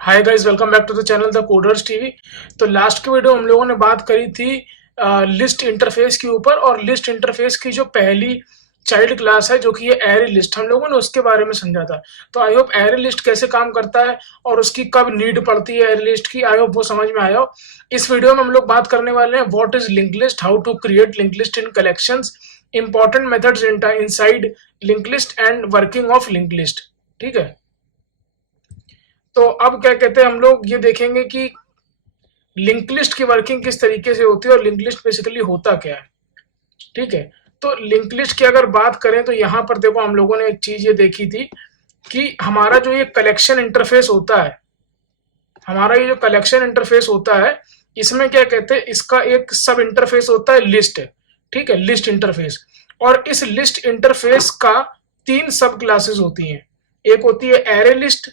Hi guys, welcome back to the channel the coders TV. तो last की video हम लोगों ने बात करी थी लिस्ट इंटरफेस के ऊपर, और लिस्ट इंटरफेस की जो पहली चाइल्ड क्लास है जो कि ये एरे लिस्ट, हम लोगों ने उसके बारे में समझा था। तो आई होप एरे लिस्ट कैसे काम करता है और उसकी कब नीड पड़ती है एरे लिस्ट की, आई होप वो समझ में आया हो। इस वीडियो में हम लोग बात करने वाले हैं what is link list, how to create link list in collections, important methods inside link list and working of link list. ठीक है, तो अब क्या कहते हैं, हम लोग ये देखेंगे कि लिंक लिस्ट की वर्किंग किस तरीके से होती है और लिंक लिस्ट बेसिकली होता क्या है। ठीक है, तो लिंक लिस्ट की अगर बात करें तो यहाँ पर देखो, हम लोगों ने एक चीज ये देखी थी कि हमारा जो ये कलेक्शन इंटरफेस होता है, हमारा ये जो कलेक्शन इंटरफेस होता है, इसमें क्या कहते हैं, इसका एक सब इंटरफेस होता है लिस्ट। ठीक है, लिस्ट इंटरफेस। और इस लिस्ट इंटरफेस का तीन सब क्लासेस होती हैं। एक होती है एरे लिस्ट,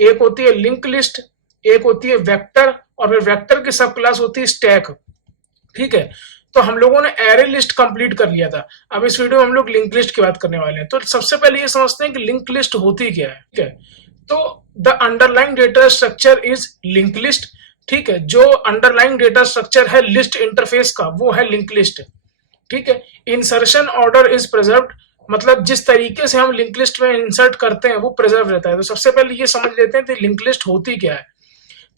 एक होती है लिंक लिस्ट, एक होती है वेक्टर, और फिर वेक्टर की सब क्लास होती है स्टैक। ठीक है, तो हम लोगों ने एरे लिस्ट कंप्लीट कर लिया था। अब इस वीडियो में हम लोग लिंक लिस्ट की बात करने वाले हैं। तो सबसे पहले ये समझते हैं कि लिंक लिस्ट होती क्या है। ठीक है, तो the underlying data structure is link list. ठीक है, जो अंडरलाइंग डेटा स्ट्रक्चर है लिस्ट इंटरफेस का, वो है लिंक लिस्ट। ठीक है, इंसर्शन ऑर्डर इज प्रिजर्व्ड, मतलब जिस तरीके से हम लिंक लिस्ट में इंसर्ट करते हैं वो प्रिजर्व रहता है। तो सबसे पहले ये समझ लेते हैं कि लिंक लिस्ट होती क्या है।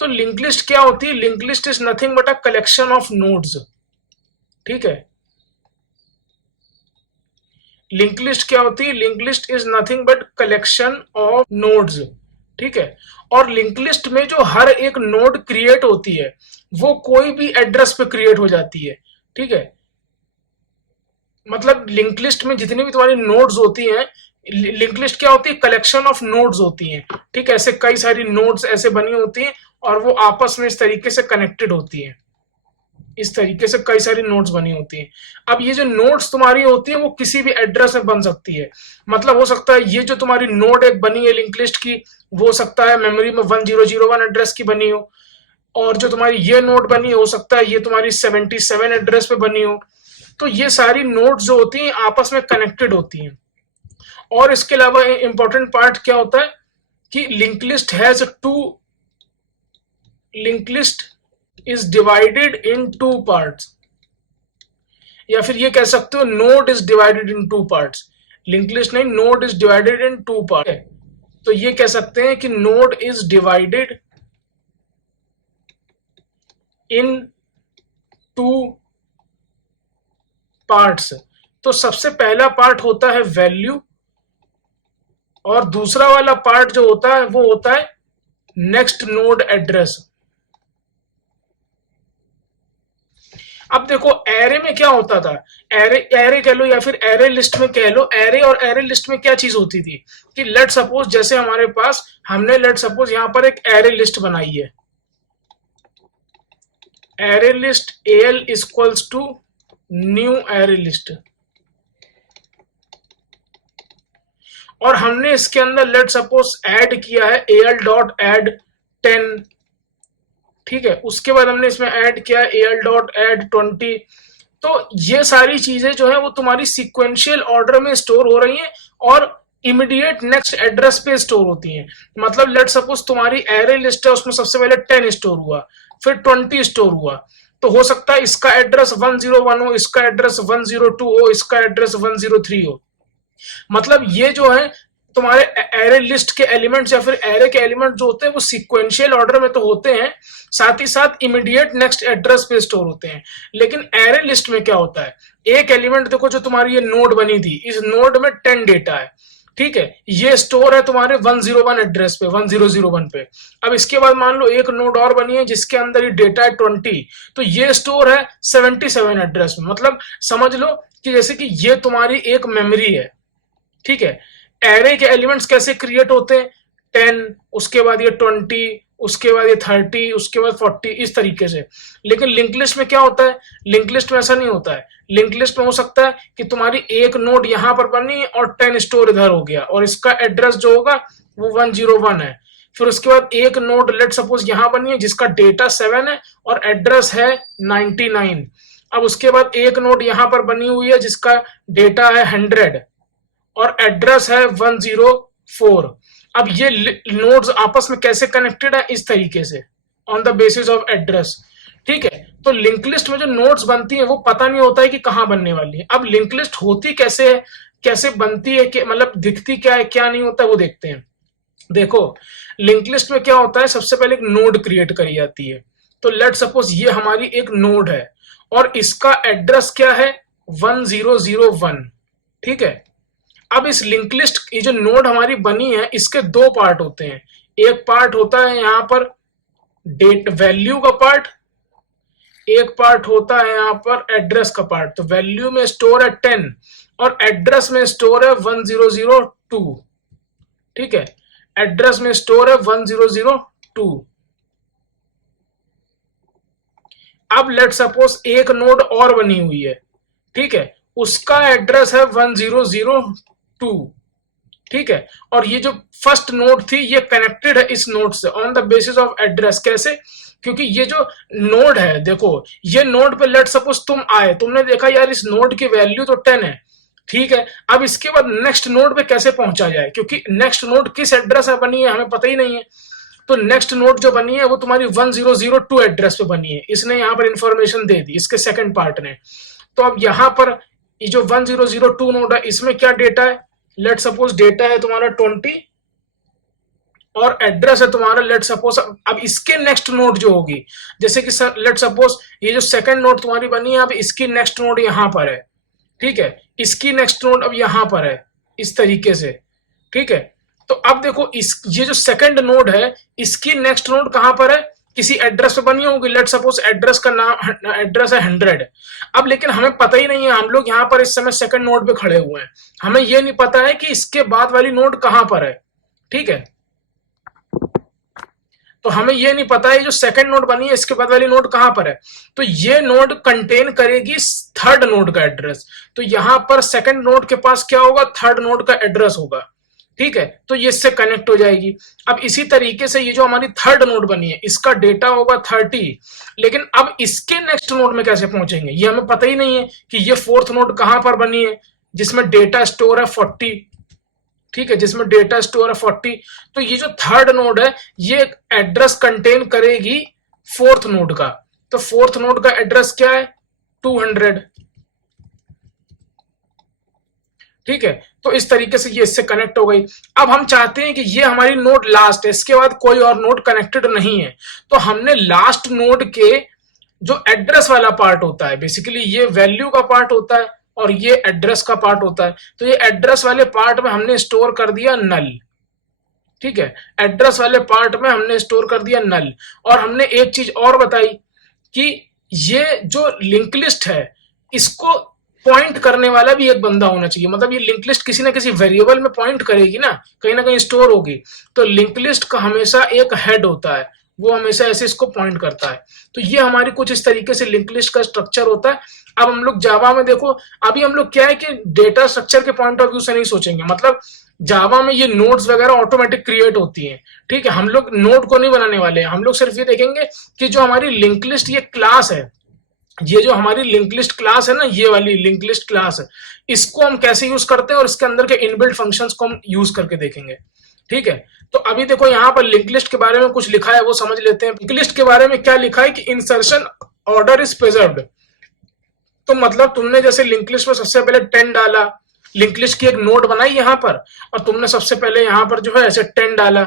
तो लिंक लिस्ट क्या होती है? Link list is nothing but a collection of nodes. ठीक है, लिंक लिस्ट क्या होती है? Link list is nothing but collection of nodes. ठीक है, और लिंक लिस्ट में जो हर एक नोड क्रिएट होती है वो कोई भी एड्रेस पे क्रिएट हो जाती है। ठीक है, मतलब लिंक लिस्ट में जितनी भी तुम्हारी नोड्स होती हैं, लिंक लिस्ट क्या होती है? कलेक्शन ऑफ नोड्स होती हैं। ठीक है, ऐसे कई सारी नोड्स ऐसे बनी होती हैं और वो आपस में इस तरीके से कनेक्टेड होती हैं। इस तरीके से कई सारी नोड्स बनी होती हैं। अब ये जो नोड्स तुम्हारी होती है वो किसी भी एड्रेस में बन सकती है। मतलब हो सकता है ये जो तुम्हारी नोड एक बनी है लिंक लिस्ट की, वो हो सकता है मेमोरी में 1001 एड्रेस की बनी हो, और जो तुम्हारी ये नोड बनी हो सकता है ये तुम्हारी 77 एड्रेस पे बनी हो। तो ये सारी नोड्स जो होती हैं आपस में कनेक्टेड होती हैं। और इसके अलावा इंपॉर्टेंट पार्ट क्या होता है कि link list has two, link list is divided in two parts, या फिर ये कह सकते हो node is divided in two parts. Link list नहीं, node is divided in two part. तो ये कह सकते हैं कि node is divided in two parts. तो सबसे पहला पार्ट होता है वैल्यू, और दूसरा वाला पार्ट जो होता है वो होता है नेक्स्ट नोड एड्रेस। अब देखो एरे में क्या होता था, एरे एरे कह लो या फिर एरे लिस्ट में कह लो, एरे और एरे लिस्ट में क्या चीज होती थी कि लेट सपोज जैसे हमारे पास, हमने लेट सपोज यहां पर एक एरे लिस्ट बनाई है, array list L equals to new array list, और हमने इसके अंदर लेट सपोज ऐड किया है एल डॉट एड 10। ठीक है, उसके बाद हमने इसमें ऐड किया एल डॉट एड 20। तो ये सारी चीजें जो है वो तुम्हारी सिक्वेंशियल ऑर्डर में स्टोर हो रही हैं और इमीडिएट नेक्स्ट एड्रेस पे स्टोर होती हैं। मतलब लेट सपोज तुम्हारी एरे लिस्ट है, उसमें सबसे पहले 10 स्टोर हुआ, फिर 20 स्टोर हुआ। तो हो सकता है इसका एड्रेस 101 हो, इसका एड्रेस 102 हो, इसका एड्रेस 103 हो। मतलब ये जो है तुम्हारे एरे लिस्ट के एलिमेंट्स या फिर एरे के एलिमेंट जो होते हैं वो सिक्वेंशियल ऑर्डर में तो होते हैं, साथ ही साथ इमीडिएट नेक्स्ट एड्रेस पे स्टोर होते हैं। लेकिन एरे लिस्ट में क्या होता है, एक एलिमेंट देखो, जो तुम्हारी ये नोड बनी थी, इस नोड में 10 डेटा है। ठीक है, ये स्टोर है तुम्हारे 101 एड्रेस पे, 1001 पे। अब इसके बाद मान लो एक नोड और बनी है जिसके अंदर ये डेटा है 20, तो ये स्टोर है 77 एड्रेस में। मतलब समझ लो कि जैसे कि ये तुम्हारी एक मेमोरी है। ठीक है, एरे के एलिमेंट्स कैसे क्रिएट होते हैं, 10, उसके बाद ये 20, उसके बाद ये 30, उसके बाद 40, इस तरीके से। लेकिन लिंक लिस्ट में क्या होता है, लिंक लिस्ट में ऐसा नहीं होता है। लिंक लिस्ट में हो सकता है कि तुम्हारी एक नोड यहां पर बनी और 10 स्टोर इधर हो गया, और इसका एड्रेस जो होगा वो 101 है। फिर उसके बाद एक नोड लेट सपोज यहां बनी है जिसका डेटा 7 है और एड्रेस है 99। अब उसके बाद एक नोड यहां पर बनी हुई है जिसका डेटा है 100 और एड्रेस है 104। अब ये नोड्स आपस में कैसे कनेक्टेड है, इस तरीके से, on the basis of address. ठीक है, तो लिंक लिस्ट में जो नोड्स बनती है वो पता नहीं होता है कि कहाँ बनने वाली है। अब लिंक लिस्ट होती कैसे है, कैसे बनती है, कि मतलब दिखती क्या है क्या नहीं होता है, वो देखते हैं। देखो लिंक लिस्ट में क्या होता है, सबसे पहले एक नोड क्रिएट करी जाती है। तो लेट सपोज ये हमारी एक नोड है और इसका एड्रेस क्या है 1001। ठीक है, अब इस लिंक लिस्ट, ये जो नोड हमारी बनी है, इसके दो पार्ट होते हैं। एक पार्ट होता है यहाँ पर डेट वैल्यू का पार्ट, एक पार्ट होता है यहाँ पर एड्रेस का पार्ट। तो वैल्यू में स्टोर है 10 और एड्रेस में स्टोर है 1002। ठीक है, एड्रेस में स्टोर है 1002। अब लेट सपोज एक नोड और बनी हुई है। ठीक है, उसका एड्रेस है 1002। ठीक है, और ये जो फर्स्ट नोड थी ये कनेक्टेड है इस नोड से on the basis of address. कैसे, क्योंकि ये जो नोड है, देखो ये नोड पे लेट सपोज तुम आए, तुमने देखा यार इस नोड की वैल्यू तो 10 है। ठीक है, अब इसके बाद नेक्स्ट नोड पे कैसे पहुंचा जाए, क्योंकि नेक्स्ट नोड किस एड्रेस में बनी है हमें पता ही नहीं है। तो नेक्स्ट नोड जो बनी है वो तुम्हारी 1002 एड्रेस पे बनी है, इसने यहाँ पर इंफॉर्मेशन दे दी इसके सेकंड पार्ट ने। तो अब यहाँ पर ये जो 1002 नोड है इसमें क्या डेटा है, लेट सपोज डेटा है तुम्हारा 20 और एड्रेस है तुम्हारा लेट सपोज। अब इसके नेक्स्ट नोड जो होगी, जैसे कि लेट सपोज ये जो सेकंड नोड तुम्हारी बनी है, अब इसकी नेक्स्ट नोड यहाँ पर है। ठीक है, इसकी नेक्स्ट नोड अब यहाँ पर है, इस तरीके से। ठीक है, तो अब देखो इस ये जो सेकंड नोड है इसकी नेक्स्ट नोड कहां पर है, किसी एड्रेस पे बनी होगी। लेट सपोज एड्रेस का नाम, एड्रेस है 100। अब लेकिन हमें पता ही नहीं है, हम लोग यहाँ पर इस समय सेकंड नोड पे खड़े हुए हैं, हमें ये नहीं पता है कि इसके बाद वाली नोड कहां पर है। ठीक है, तो हमें ये नहीं पता है जो सेकंड नोड बनी है इसके बाद वाली नोड कहां पर है। तो ये नोड कंटेन करेगी थर्ड नोड का एड्रेस। तो यहां पर सेकंड नोड के पास क्या होगा, थर्ड नोड का एड्रेस होगा। ठीक है, तो ये इससे कनेक्ट हो जाएगी। अब इसी तरीके से ये जो हमारी थर्ड नोड बनी है इसका डेटा होगा 30, लेकिन अब इसके नेक्स्ट नोड में कैसे पहुंचेंगे ये हमें पता ही नहीं है कि ये फोर्थ नोड कहां पर बनी है जिसमें डेटा स्टोर है 40। ठीक है, जिसमें डेटा स्टोर है 40। तो ये जो थर्ड नोड है ये एड्रेस कंटेन करेगी फोर्थ नोड का। तो फोर्थ नोड का एड्रेस क्या है 200। ठीक है, तो इस तरीके से ये इससे कनेक्ट हो गई। अब हम चाहते हैं कि ये हमारी नोड लास्ट है, इसके बाद कोई और नोड कनेक्टेड नहीं है। तो हमने लास्ट नोड के जो एड्रेस वाला पार्ट होता है, बेसिकली ये वैल्यू का पार्ट होता है और ये एड्रेस का पार्ट होता है। तो ये एड्रेस वाले पार्ट में हमने स्टोर कर दिया नल। ठीक है, एड्रेस वाले पार्ट में हमने स्टोर कर दिया नल। और हमने एक चीज और बताई कि ये जो लिंक लिस्ट है इसको पॉइंट करने वाला भी एक बंदा होना चाहिए। मतलब ये लिंक लिस्ट किसी ना किसी वेरिएबल में पॉइंट करेगी ना कहीं स्टोर होगी। तो लिंक लिस्ट का हमेशा एक हेड होता है, वो हमेशा ऐसे इसको पॉइंट करता है। तो ये हमारी कुछ इस तरीके से लिंक लिस्ट का स्ट्रक्चर होता है। अब हम लोग जावा में देखो, अभी हम लोग क्या है कि डेटा स्ट्रक्चर के पॉइंट ऑफ व्यू से नहीं सोचेंगे। मतलब जावा में ये नोड्स वगैरह ऑटोमेटिक क्रिएट होती हैं। ठीक है, हम लोग नोड को नहीं बनाने वाले हैं, हम लोग सिर्फ ये देखेंगे कि जो हमारी लिंक लिस्ट ये क्लास है, ये जो हमारी लिंक लिस्ट क्लास है ना, ये वाली लिंक लिस्ट क्लास है, इसको हम कैसे यूज करते हैं और इसके अंदर के इनबिल्ट फंक्शंस को हम यूज करके देखेंगे। ठीक है, तो अभी देखो यहाँ पर लिंक लिस्ट के बारे में कुछ लिखा है वो समझ लेते हैं। लिंक लिस्ट के बारे में क्या लिखा है कि इंसर्शन ऑर्डर इज प्रिजर्व्ड। तो मतलब तुमने जैसे लिंक लिस्ट में सबसे पहले 10 डाला, लिंक लिस्ट की एक नोड बनाई यहाँ पर और तुमने सबसे पहले यहाँ पर जो है ऐसे 10 डाला।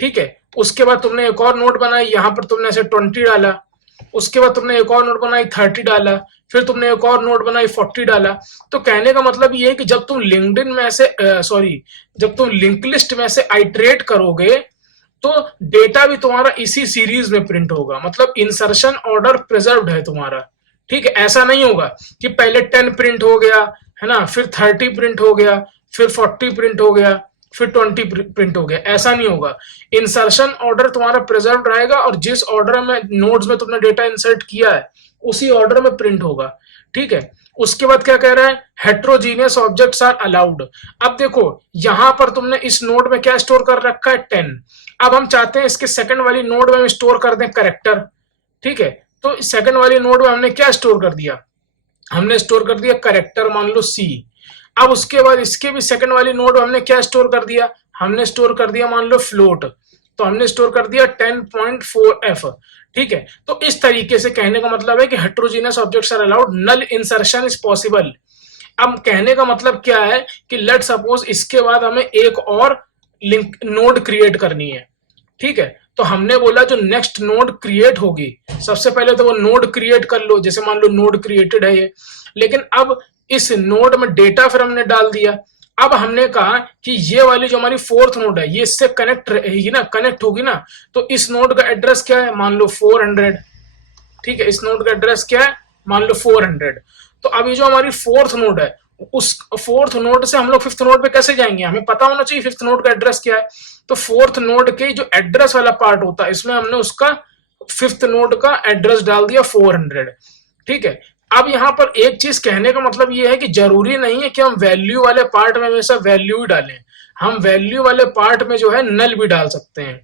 ठीक है, उसके बाद तुमने एक और नोड बनाई, यहाँ पर तुमने ऐसे 20 डाला। उसके बाद तुमने एक और नोड बनाई 30 डाला, फिर तुमने एक और नोड बनाई 40 डाला। तो कहने का मतलब ये है कि जब तुम लिंक्डइन में ऐसे जब तुम लिंक लिस्ट में से आइट्रेट करोगे तो डेटा भी तुम्हारा इसी सीरीज में प्रिंट होगा। मतलब इंसर्शन ऑर्डर प्रिजर्व्ड है तुम्हारा। ठीक है, ऐसा नहीं होगा कि पहले 10 प्रिंट हो गया है ना, फिर 30 प्रिंट हो गया, फिर 40 प्रिंट हो गया, फिर 20 प्रिंट हो गया, ऐसा नहीं होगा। इंसर्शन ऑर्डर तुम्हारा प्रिजर्व रहेगा और जिस ऑर्डर में नोड्स में तुमने डेटा इंसर्ट किया है उसी ऑर्डर में प्रिंट होगा। ठीक है, उसके बाद क्या कह रहा है, हेट्रोजीनियस ऑब्जेक्ट्स आर अलाउड। अब देखो यहां पर तुमने इस नोड में क्या स्टोर कर रखा है 10। अब हम चाहते हैं इसके सेकंड वाली नोड में हम स्टोर कर दें करेक्टर। ठीक है, तो सेकंड वाली नोड में हमने क्या स्टोर कर दिया, हमने स्टोर कर दिया करेक्टर, मान लो C। अब उसके बाद इसके भी सेकंड वाली नोड हमने क्या स्टोर कर दिया, हमने स्टोर कर दिया मान लो फ्लोट, तो हमने स्टोर कर दिया 10.4f। ठीक है, तो इस तरीके से कहने का मतलब है कि heterogeneous objects are allowed, null insertion is possible. अब कहने का मतलब क्या है कि लेट सपोज इसके बाद हमें एक और लिंक नोड क्रिएट करनी है। ठीक है, तो हमने बोला जो नेक्स्ट नोड क्रिएट होगी, सबसे पहले तो वो नोड क्रिएट कर लो, जैसे मान लो नोड क्रिएटेड है ये, लेकिन अब इस नोड में डेटा फिर हमने डाल दिया। अब हमने कहा कि ये वाली जो हमारी फोर्थ नोड है ये इससे कनेक्ट रहेगी ना, कनेक्ट होगी ना, तो इस नोड का एड्रेस क्या है, मान लो 400। ठीक है, इस नोड का एड्रेस क्या है, मान लो 400। तो अभी जो हमारी फोर्थ नोड है, उस फोर्थ नोड से हम लोग फिफ्थ नोड पे कैसे जाएंगे, हमें पता होना चाहिए फिफ्थ नोड का एड्रेस क्या है। तो फोर्थ नोड के जो एड्रेस वाला पार्ट होता है, इसमें हमने उसका फिफ्थ नोड का एड्रेस डाल दिया 400। ठीक है, अब यहां पर एक चीज कहने का मतलब ये है कि जरूरी नहीं है कि हम वैल्यू वाले पार्ट में हमेशा वैल्यू ही डालें, हम वैल्यू वाले पार्ट में जो है नल भी डाल सकते हैं।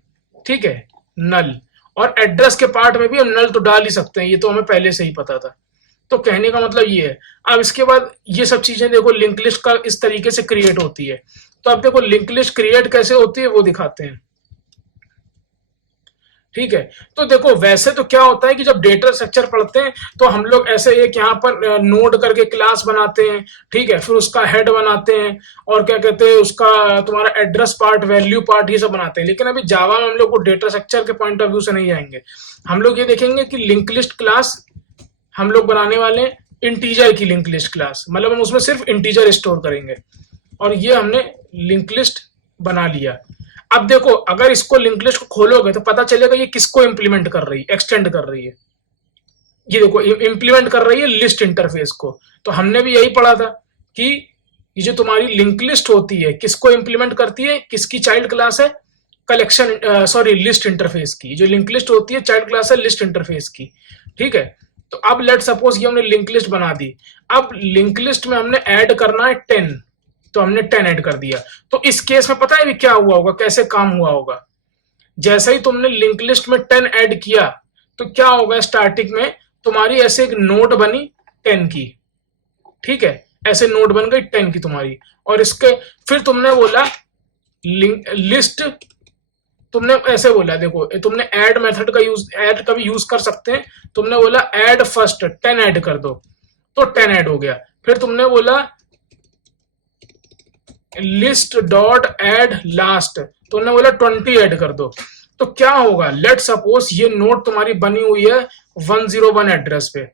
ठीक है, नल, और एड्रेस के पार्ट में भी हम नल तो डाल ही सकते हैं, ये तो हमें पहले से ही पता था। तो कहने का मतलब ये है। अब इसके बाद ये सब चीजें देखो लिंक लिस्ट का इस तरीके से क्रिएट होती है। तो अब देखो लिंक लिस्ट क्रिएट कैसे होती है वो दिखाते हैं। ठीक है, तो देखो वैसे तो क्या होता है कि जब डेटा स्ट्रक्चर पढ़ते हैं तो हम लोग ऐसे एक यहाँ पर नोड करके क्लास बनाते हैं। ठीक है, फिर उसका हेड बनाते हैं, और क्या कहते हैं उसका तुम्हारा एड्रेस पार्ट, वैल्यू पार्ट, ये सब बनाते हैं। लेकिन अभी जावा में हम लोग को डेटा स्ट्रक्चर के पॉइंट ऑफ व्यू से नहीं जाएंगे, हम लोग ये देखेंगे कि लिंक लिस्ट क्लास हम लोग बनाने वाले इंटीजर की लिंक लिस्ट क्लास, मतलब हम उसमें सिर्फ इंटीजर स्टोर करेंगे। और ये हमने लिंक लिस्ट बना लिया। अब देखो अगर इसको लिंक लिस्ट को खोलोगे तो पता चलेगा ये किसको इंप्लीमेंट कर रही है, एक्सटेंड कर रही है। ये देखो इंप्लीमेंट कर रही है लिस्ट इंटरफेस को। तो हमने भी यही पढ़ा था कि ये जो तुम्हारी लिंक लिस्ट होती है किसको इंप्लीमेंट करती है, किसकी चाइल्ड क्लास है, कलेक्शन सॉरी लिस्ट इंटरफेस की। जो लिंक लिस्ट होती है चाइल्ड क्लास है लिस्ट इंटरफेस की। ठीक है, तो अब लेट सपोज ये हमने लिंक लिस्ट बना दी। अब लिंक लिस्ट में हमने ऐड करना है 10, तो हमने 10 ऐड कर दिया। तो इस केस में पता है भी क्या हुआ होगा, कैसे काम हुआ होगा। जैसे ही तुमने लिंक लिस्ट में 10 ऐड किया तो क्या होगा, स्टार्टिंग में तुम्हारी ऐसे एक नोड बनी 10 की। ठीक है, ऐसे नोड बन गई 10 की तुम्हारी, और इसके फिर तुमने बोला लिंक लिस्ट, तुमने ऐसे बोला, देखो तुमने ऐड मेथड का यूज, ऐड का भी यूज कर सकते हैं। तुमने बोला ऐड फर्स्ट 10 ऐड कर दो, तो 10 ऐड हो गया। फिर तुमने बोला लिस्ट डॉट ऐड लास्ट, तुमने बोला 20 ऐड कर दो। तो क्या होगा, लेट सपोज ये नोड तुम्हारी बनी हुई है 101 एड्रेस पे,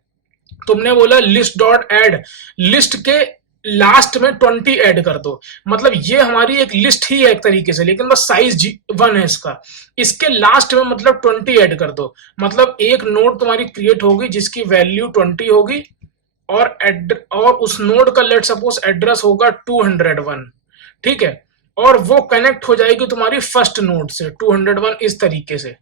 तुमने बोला लिस्ट डॉट ऐड, लिस्ट के लास्ट में 20 ऐड कर दो। मतलब ये हमारी एक लिस्ट ही है एक तरीके से, लेकिन बस साइज 1 है इसका। इसके लास्ट में मतलब 20 ऐड कर दो, मतलब एक नोड तुम्हारी क्रिएट होगी जिसकी वैल्यू 20 होगी, और उस नोड का लेट सपोज एड्रेस होगा 201। ठीक है, और वो कनेक्ट हो जाएगी तुम्हारी फर्स्ट नोड से 201, इस तरीके से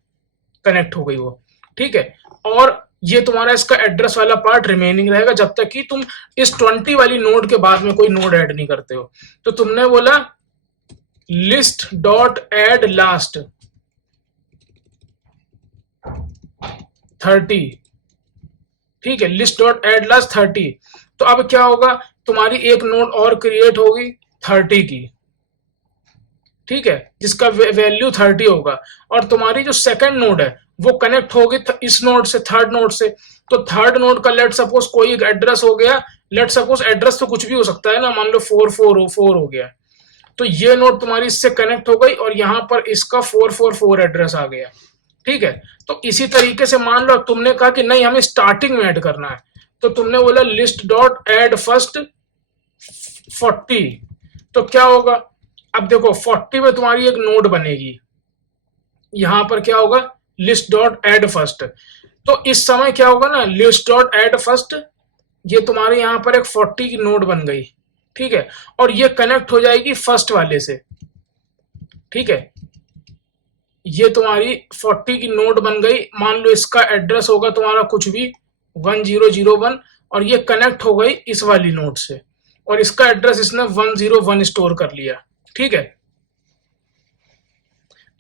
कनेक्ट हो गई वो। ठीक है, और ये तुम्हारा इसका एड्रेस वाला पार्ट रिमेनिंग रहेगा जब तक कि तुम इस 20 वाली नोड के बाद में कोई नोड ऐड नहीं करते हो। तो तुमने बोला लिस्ट डॉट ऐड लास्ट 30। ठीक है, लिस्ट डॉट ऐड लास्ट 30। तो अब क्या होगा, तुम्हारी एक नोड और क्रिएट होगी 30 की। ठीक है, जिसका वैल्यू 30 होगा, और तुम्हारी जो सेकंड नोड है वो कनेक्ट होगी इस नोड से, थर्ड नोड से। तो थर्ड नोड का लेट सपोज कोई एक एड्रेस हो गया, लेट सपोज एड्रेस तो कुछ भी हो सकता है ना, मान लो 4404 हो गया। तो ये नोड तुम्हारी इससे कनेक्ट हो गई, और यहां पर इसका 444 एड्रेस आ गया। ठीक है, तो इसी तरीके से मान लो तुमने कहा कि नहीं हमें स्टार्टिंग में ऐड करना है, तो तुमने बोला लिस्ट डॉट ऐड फर्स्ट 40। तो क्या होगा, अब देखो 40 में तुम्हारी एक नोड बनेगी, यहां पर क्या होगा लिस्ट डॉट ऐड फर्स्ट। तो इस समय क्या होगा ना, लिस्ट डॉट ऐड फर्स्ट, ये तुम्हारे यहां पर एक 40 की नोड बन गई। ठीक है, और ये कनेक्ट हो जाएगी फर्स्ट वाले से। ठीक है, ये तुम्हारी 40 की नोड बन गई, मान लो इसका एड्रेस होगा तुम्हारा कुछ भी 1001, और ये कनेक्ट हो गई इस वाली नोड से, और इसका एड्रेस इसने 101 स्टोर कर लिया। ठीक है,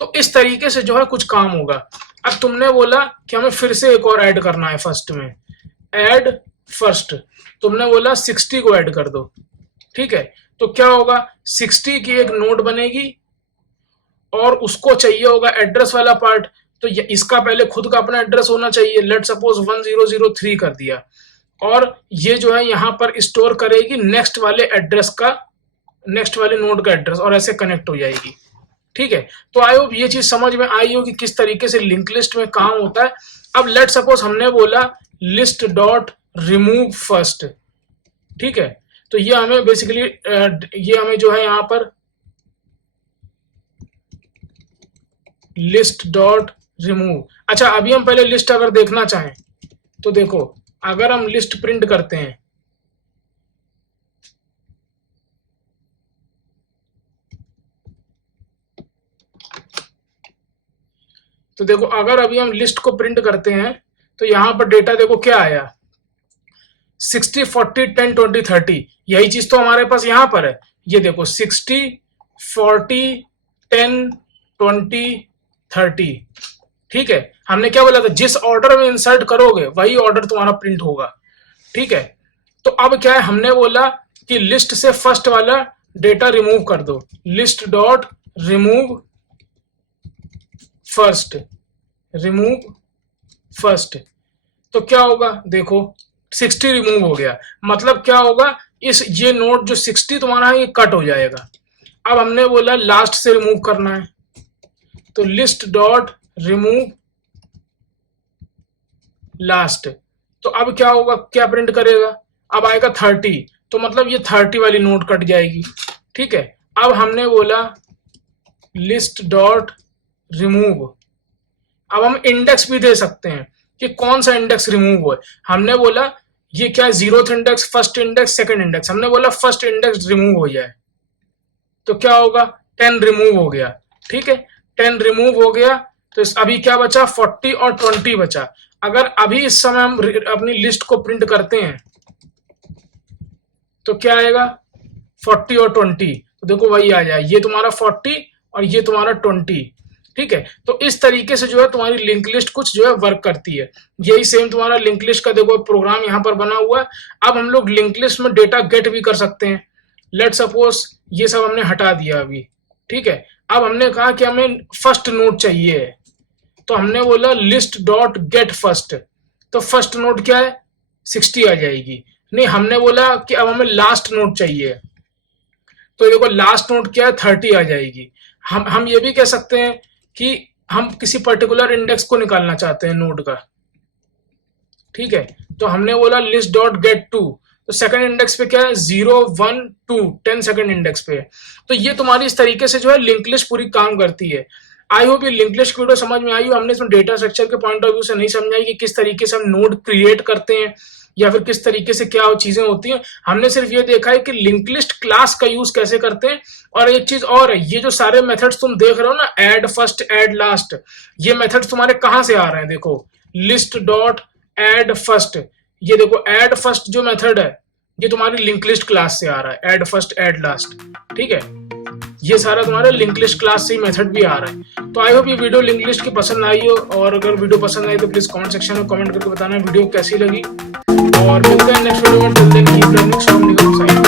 तो इस तरीके से जो है कुछ काम होगा। अब तुमने बोला कि हमें फिर से एक और ऐड करना है फर्स्ट में, ऐड फर्स्ट, तुमने बोला 60 को ऐड कर दो। ठीक है, तो क्या होगा, 60 की एक नोड बनेगी, और उसको चाहिए होगा एड्रेस वाला पार्ट, तो इसका पहले खुद का अपना एड्रेस होना चाहिए। लेट सपोज 1003 कर दिया, और ये जो है यहाँ पर स्टोर करेगी नेक्स्ट वाले एड्रेस का, नेक्स्ट वाले नोड का एड्रेस, और ऐसे कनेक्ट हो जाएगी। ठीक है, तो आई होप ये चीज समझ में आई हो कि किस तरीके से लिंक लिस्ट में काम होता है। अब लेट सपोज हमने बोला लिस्ट डॉट रिमूव फर्स्ट, ठीक है, तो ये हमें बेसिकली ये हमें जो है यहाँ पर लिस्ट डॉट रिमूव। अच्छा, अभी हम पहले लिस्ट अगर देखना चाहें तो देखो, अगर हम लिस्ट प्रिंट करते हैं तो देखो, अगर अभी हम लिस्ट को प्रिंट करते हैं तो यहां पर डेटा देखो क्या आया, 60 40 10 20 30। यही चीज तो हमारे पास यहां पर है। ये देखो 60 40 10 20 30। ठीक है, हमने क्या बोला था, जिस ऑर्डर में इंसर्ट करोगे वही ऑर्डर तुम्हारा प्रिंट होगा। ठीक है, तो अब क्या है, हमने बोला कि लिस्ट से फर्स्ट वाला डेटा रिमूव कर दो, list dot remove first, remove first. तो क्या होगा, देखो 60 रिमूव हो गया, मतलब क्या होगा, इस ये नोड जो 60 तुम्हारा है ये कट हो जाएगा। अब हमने बोला लास्ट से रिमूव करना है, तो लिस्ट डॉट रिमूव लास्ट। तो अब क्या होगा, क्या प्रिंट करेगा, अब आएगा 30, तो मतलब ये 30 वाली नोड कट जाएगी। ठीक है, अब हमने बोला लिस्ट डॉट रिमूव। अब हम इंडेक्स भी दे सकते हैं कि कौन सा इंडेक्स रिमूव हो। हमने बोला ये क्या, 0th index, first index, second index. हमने बोला फर्स्ट इंडेक्स रिमूव हो जाए, तो क्या होगा, 10 रिमूव हो गया। ठीक है, 10 रिमूव हो गया, तो अभी क्या बचा, 40 और 20 बचा। अगर अभी इस समय हम अपनी लिस्ट को प्रिंट करते हैं तो क्या आएगा, 40 और 20, तो देखो वही आ जाए, ये तुम्हारा 40 और ये तुम्हारा 20। ठीक है, तो इस तरीके से जो है तुम्हारी लिंक लिस्ट कुछ जो है वर्क करती है। यही सेम तुम्हारा लिंक लिस्ट का देखो प्रोग्राम यहाँ पर बना हुआ है। अब हम लोग लिंक लिस्ट में डेटा गेट भी कर सकते हैं। लेट सपोज ये सब हमने हटा दिया अभी। ठीक है, अब हमने कहा कि हमें फर्स्ट नोड चाहिए है, तो हमने बोला लिस्ट डॉट गेट फर्स्ट, तो फर्स्ट नोड क्या है, 60 आ जाएगी। नहीं, हमने बोला कि अब हमें लास्ट नोड चाहिए, तो देखो लास्ट नोड क्या है, 30 आ जाएगी। हम ये भी कह सकते हैं कि हम किसी पर्टिकुलर इंडेक्स को निकालना चाहते हैं नोड का। ठीक है, तो हमने बोला लिस्ट डॉट गेट टू, तो सेकंड इंडेक्स पे क्या है, 0 1 2 10 सेकंड इंडेक्स पे है। तो ये तुम्हारी इस तरीके से जो है लिंक लिस्ट पूरी काम करती है। आई होप ये लिंक लिस्ट की वीडियो समझ में आई हो। हमने इसमें डेटा स्ट्रक्चर के पॉइंट ऑफ व्यू से नहीं समझाई कि किस तरीके से हम नोड क्रिएट करते हैं या फिर किस तरीके से क्या चीजें होती हैं। हमने सिर्फ ये देखा है कि लिंक लिस्ट क्लास का यूज कैसे करते हैं। और एक चीज और है, ये जो सारे मेथड्स तुम देख रहे हो ना, ऐड फर्स्ट, ऐड लास्ट, ये मेथड्स तुम्हारे कहां से आ रहे हैं, देखो लिस्ट डॉट ऐड फर्स्ट। ये देखो ऐड फर्स्ट जो मेथड है ये तुम्हारी लिंक लिस्ट क्लास से आ रहा है, ऐड फर्स्ट ऐड लास्ट। ठीक है, ये सारा तुम्हारा लिंक लिस्ट क्लास से ही मेथड भी आ रहा है। तो आई होप ये वीडियो लिंक लिस्ट की पसंद आई हो, और अगर वीडियो पसंद आई तो प्लीज कमेंट सेक्शन में कमेंट करके बताना वीडियो कैसी लगी। और मिलते हैं नेक्स्ट वीडियो में, टिल देन कीप लर्निंग।